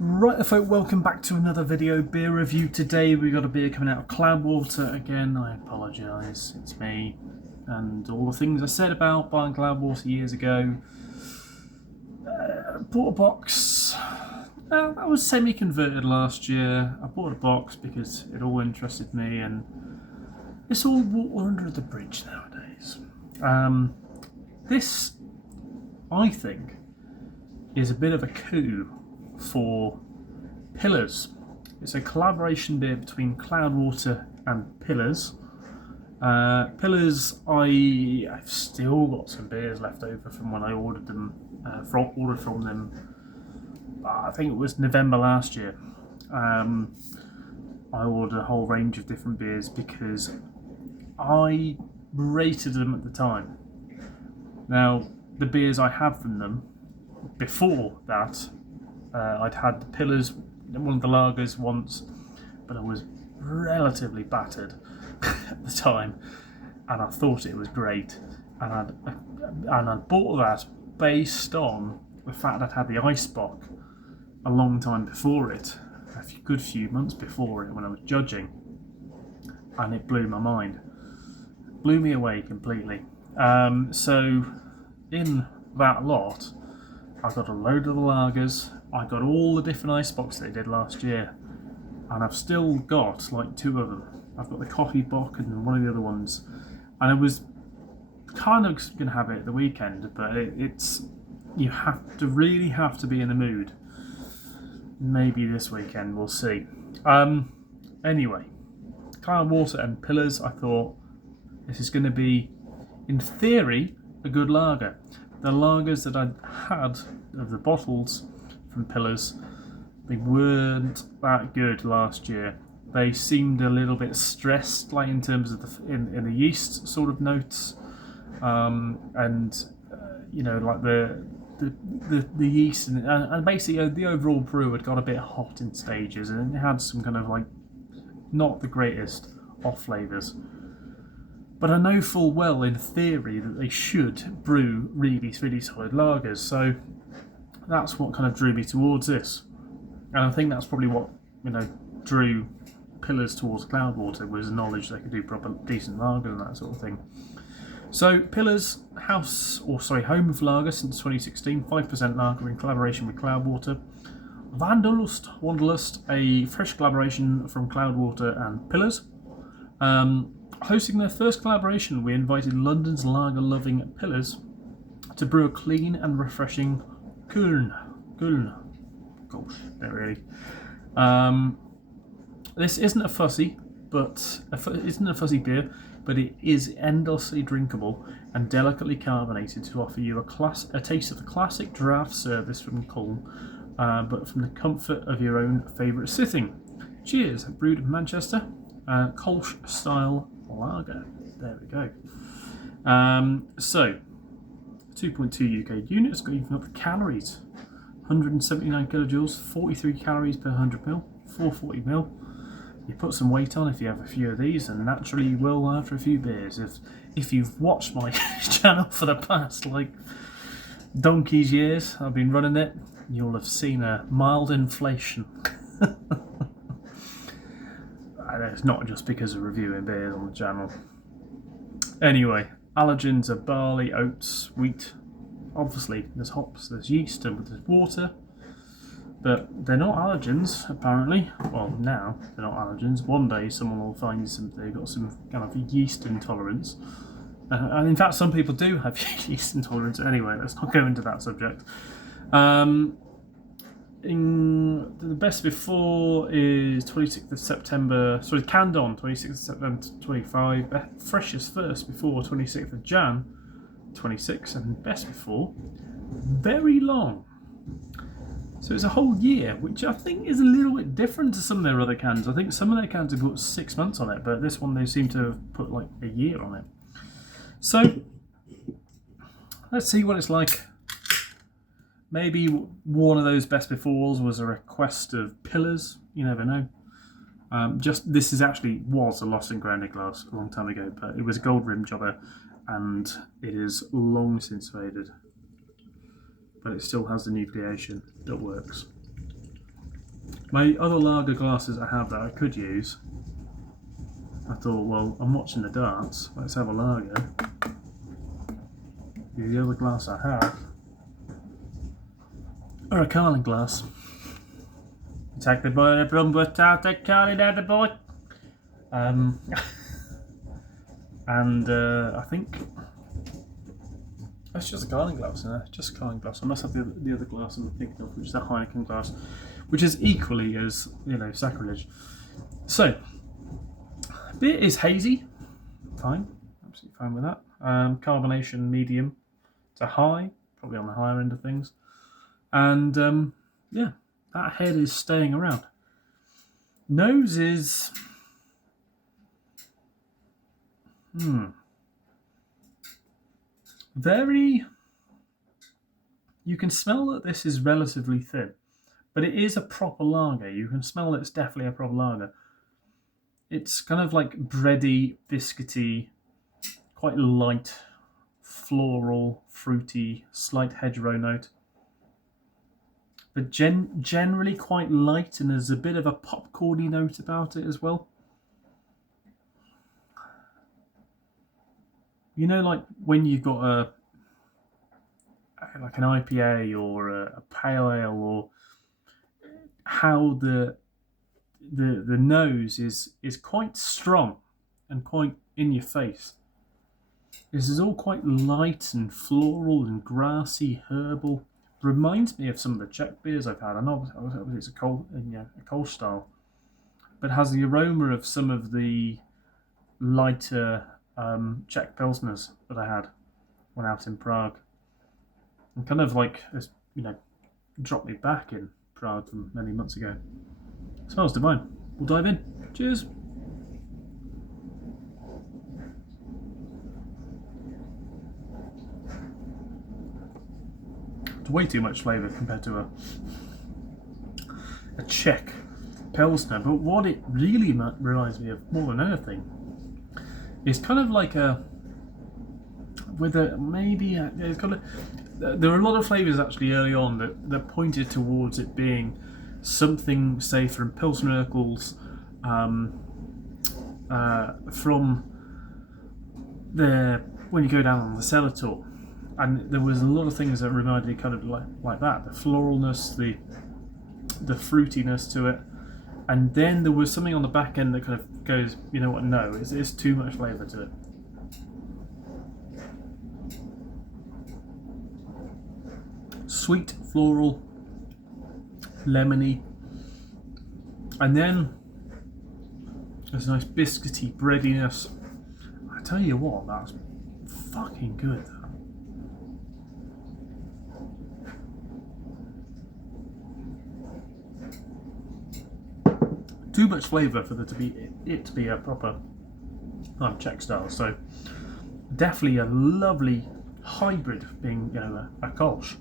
Right, folk, welcome back to another video beer review. Today we got a beer coming out of Cloudwater again. I apologise, it's me and all the things I said about buying Cloudwater years ago. Bought a box. I was semi-converted last year. I bought a box because it all interested me, and it's all water under the bridge nowadays. This, I think, is a bit of a coup for Pillars. It's a collaboration beer between Cloudwater and Pillars. Pillars, I've still got some beers left over from when I ordered them from them. I think it was November last year. I ordered a whole range of different beers because I rated them at the time. Now, the beers I had from them before that, I'd had the Pillars, one of the lagers once, but I was relatively battered at the time, and I thought it was great, and I'd bought that based on the fact I'd had the Icebox a long time before it, good few months before it when I was judging, and it blew my mind, blew me away completely. So in that lot, I got a load of the lagers. I got all the different icebox they did last year, and I've still got like two of them. I've got the coffee bock and one of the other ones, and I was kind of going to have it at the weekend, but it's you really have to be in the mood. Maybe this weekend, we'll see. Anyway, Cloudwater and Pillars. I thought this is going to be, in theory, a good lager. The lagers that I'd had of the bottles from Pillars, they weren't that good last year. They seemed a little bit stressed, like in terms of in the yeast sort of notes, and like the yeast and basically the overall brew had got a bit hot in stages, and it had some kind of like not the greatest off flavours. But I know full well, in theory, that they should brew really, really solid lagers. So that's what kind of drew me towards this. And I think that's probably what drew Pillars towards Cloudwater, was the knowledge they could do proper, decent lager and that sort of thing. So Pillars, home of lager since 2016, 5% lager in collaboration with Cloudwater. Wanderlust, a fresh collaboration from Cloudwater and Pillars. Hosting their first collaboration, we invited London's lager-loving Pillars to brew a clean and refreshing Köln. Gosh, not really. This isn't a fussy beer, but it is endlessly drinkable and delicately carbonated to offer you a taste of the classic draft service from Köln, but from the comfort of your own favourite sitting. Cheers, brewed in Manchester, Kolsch style lager. There we go. So 2.2 UK units. You've got the calories: 179 kilojoules, 43 calories per 100ml, 440 ml. You put some weight on if you have a few of these, and naturally you will after a few beers. If you've watched my channel for the past donkey's years, I've been running it, you'll have seen a mild inflation. It's not just because of reviewing beers on the channel. Anyway, allergens are barley, oats, wheat. Obviously, there's hops, there's yeast, and there's water. But they're not allergens, apparently. Well, now they're not allergens. One day someone will find they've got some kind of yeast intolerance. And in fact, some people do have yeast intolerance. Anyway, let's not go into that subject. The best before is 26th of September, canned on 26th of September 25, freshest first before 26th of Jan 26, and best before very long. So it's a whole year, which I think is a little bit different to some of their other cans. I think some of their cans have put 6 months on it, but this one they seem to have put like a year on it. So let's see what it's like. Maybe one of those best befores was a request of Pillars. You never know. This was a Lost and Grounded glass a long time ago, but it was a gold rim jobber, and it is long since faded. But it still has the nucleation that works. My other lager glasses I have that I could use, I thought, well, I'm watching the darts, let's have a lager. The other glass I have are a Carling glass. Take the boy from without the Carling at the boy. And I think that's just a Carling glass, isn't it? Just a Carling glass. I must have the other glass I'm thinking of, which is a Heineken glass, which is equally as, sacrilege. So, beer is hazy. Fine. Absolutely fine with that. Carbonation medium to high, probably on the higher end of things. And yeah, that head is staying around. Nose is very. You can smell that this is relatively thin, but it is a proper lager. You can smell that it's definitely a proper lager. It's kind of like bready, biscuity, quite light, floral, fruity, slight hedgerow note. But generally quite light, and there's a bit of a popcorny note about it as well. You know, like when you've got like an IPA or a pale ale, or how the nose is quite strong and quite in your face. This is all quite light and floral and grassy, herbal. Reminds me of some of the Czech beers I've had. I know it's a Kolsch style, but has the aroma of some of the lighter Czech Pilsners that I had when out in Prague. And kind of like, dropped me back in Prague from many months ago. It smells divine. We'll dive in. Cheers. It's way too much flavour compared to a Czech Pilsner, but what it really reminds me of more than anything is kind of like there are a lot of flavours actually early on that pointed towards it being something, say, from Pilsner Urquell's, from when you go down on the cellar tour. And there was a lot of things that reminded me kind of like that. The floralness, the fruitiness to it. And then there was something on the back end that kind of goes, you know what, no, it's too much flavour to it. Sweet, floral, lemony. And then there's a nice biscuity breadiness. I tell you what, that's fucking good. Too much flavour for it to be a proper Czech style. So definitely a lovely hybrid, being a Kolsch.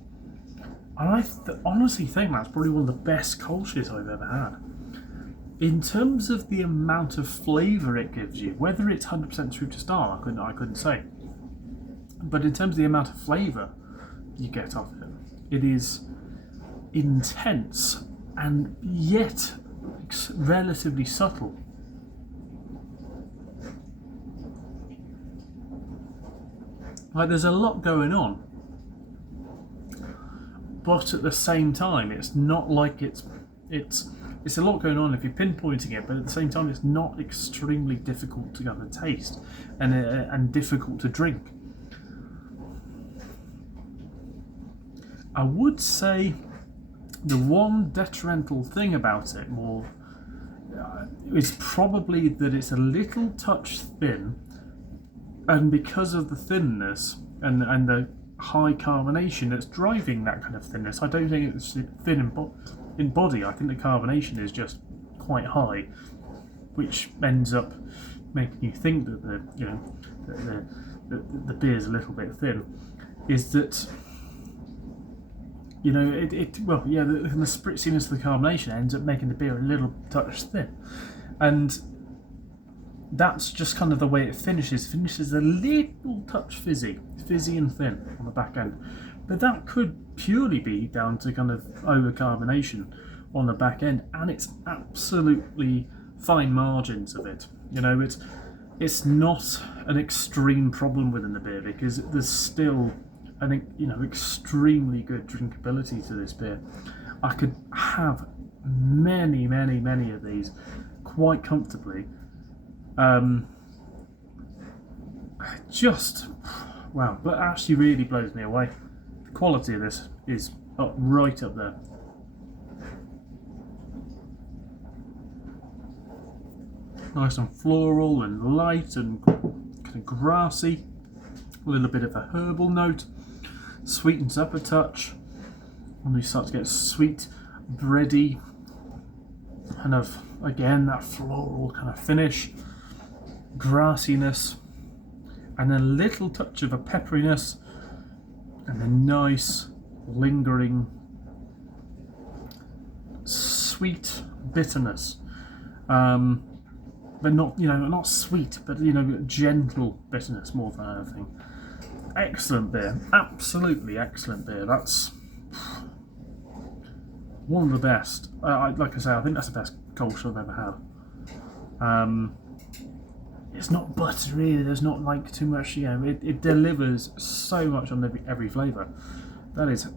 And I honestly think that's probably one of the best Kolsches I've ever had. In terms of the amount of flavour it gives you, whether it's 100% true to style, I couldn't say. But in terms of the amount of flavour you get off it, it is intense and yet relatively subtle. Like, there's a lot going on, but at the same time, it's not like it's a lot going on if you're pinpointing it, but at the same time, it's not extremely difficult to have a taste and difficult to drink. I would say the one detrimental thing about it is probably that it's a little touch thin, and because of the thinness and the high carbonation that's driving that kind of thinness, I don't think it's thin in body. I think the carbonation is just quite high, which ends up making you think that the beer is a little bit thin. Is that the spritziness of the carbonation ends up making the beer a little touch thin, and that's just kind of the way it finishes. Finishes a little touch fizzy and thin on the back end, but that could purely be down to kind of over carbonation, on the back end, and it's absolutely fine margins of it. You know, it's not an extreme problem within the beer, because there's still, I think, you know, extremely good drinkability to this beer. I could have many of these quite comfortably. Just wow, but actually really blows me away. The quality of this is right up there. Nice and floral and light and kind of grassy. A little bit of a herbal note. Sweetens up a touch. And we start to get sweet, bready, kind of, again, that floral kind of finish. Grassiness. And a little touch of a pepperiness. And a nice, lingering, sweet bitterness. But not, you know, not sweet, but, you know, gentle bitterness more than anything. Excellent beer, absolutely excellent beer. That's one of the best. Like I say, I think that's the best Kolsch I've ever had. It's not buttery. There's not like too much. You know, it delivers so much on every flavour. That is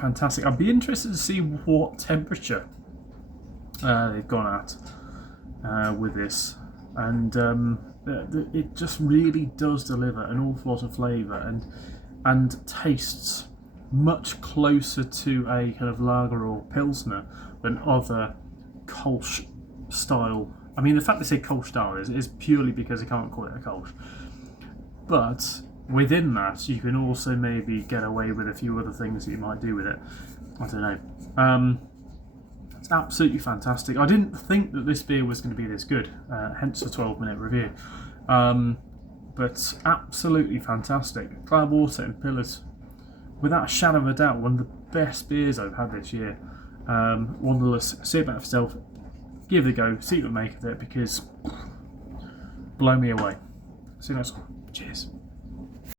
fantastic. I'd be interested to see what temperature they've gone at with this. And it just really does deliver an awful lot of flavour and tastes much closer to a kind of lager or pilsner than other Kolsch style. I mean, the fact they say Kolsch style is purely because they can't call it a Kolsch. But within that, you can also maybe get away with a few other things that you might do with it. I don't know. It's absolutely fantastic. I didn't think that this beer was going to be this good, hence the 12-minute review. But absolutely fantastic. Cloudwater and Pillars, without a shadow of a doubt, one of the best beers I've had this year. Wanderlust, see it about yourself, give it a go, see what you make of it, because blow me away. See you next one. Cheers.